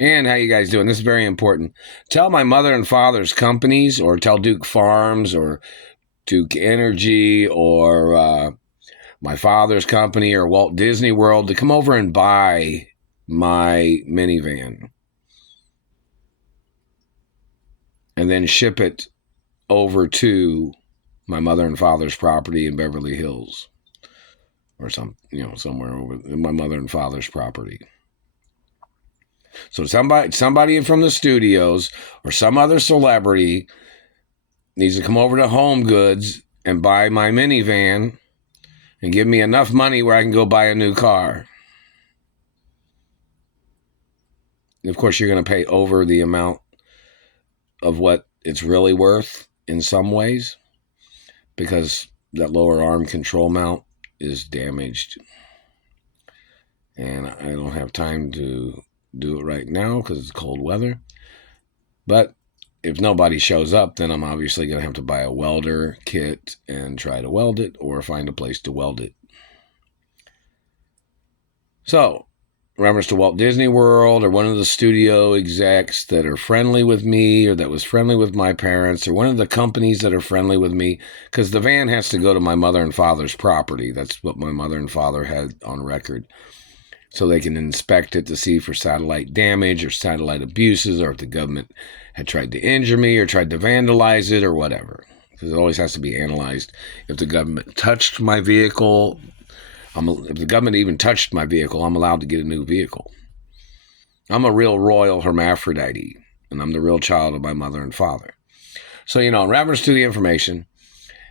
And how you guys doing? This is very important. Tell my mother and father's companies, or tell Duke Farms, or Duke Energy, or my father's company, or Walt Disney World to come over and buy my minivan and then ship it over to my mother and father's property in Beverly Hills, or somewhere over my mother and father's property. So somebody from the studios or some other celebrity needs to come over to Home Goods and buy my minivan and give me enough money where I can go buy a new car. Of course, you're going to pay over the amount of what it's really worth in some ways, because that lower arm control mount is damaged. And I don't have time to do it right now because it's cold weather. But if nobody shows up, then I'm obviously going to have to buy a welder kit and try to weld it, or find a place to weld it. So, reference to Walt Disney World, or one of the studio execs that are friendly with me, or that was friendly with my parents, or one of the companies that are friendly with me, because the van has to go to my mother and father's property. That's what my mother and father had on record. So they can inspect it to see for satellite damage or satellite abuses, or if the government had tried to injure me or tried to vandalize it or whatever. Because it always has to be analyzed. If the government touched my vehicle, if the government even touched my vehicle, I'm allowed to get a new vehicle. I'm a real royal hermaphrodite, and I'm the real child of my mother and father. So, in reference to the information,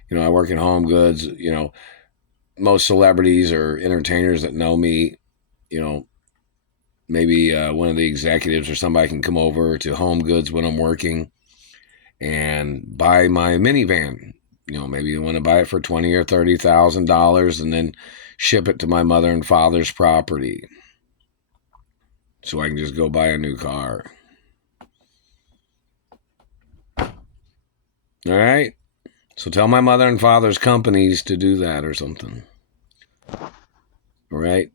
I work in Home Goods. Most celebrities or entertainers that know me, maybe one of the executives or somebody can come over to Home Goods when I'm working and buy my minivan. Maybe you want to buy it for $20,000 or $30,000 and then ship it to my mother and father's property, so I can just go buy a new car. All right. So tell my mother and father's companies to do that or something. All right.